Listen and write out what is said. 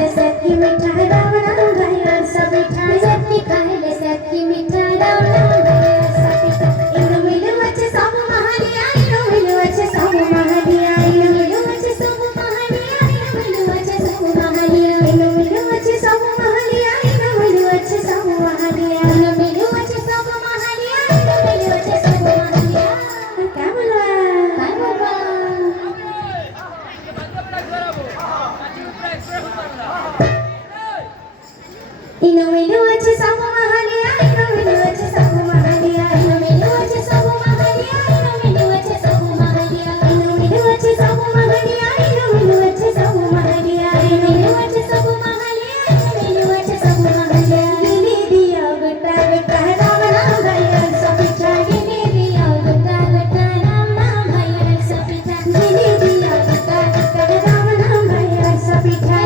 खायला सखी मिठा रावणा बाहेरचा पिठा चटणी खायला सखी मिठा रावणा बाहेरचा पिठा इनो मिलुवाचे साबू महालिया इनो मिलुवाचे साबू महालिया इनो मिलुवाचे साबू महालिया इनो मिलुवाचे साबू महालिया इनो मिलुवाचे साबू महालिया इनो मिलुवाचे साबू महालिया इनो मिलुवाचे साबू महालिया इनो मिलुवाचे साबू महालिया काय बोलवा इनो मिलुवाचे साबू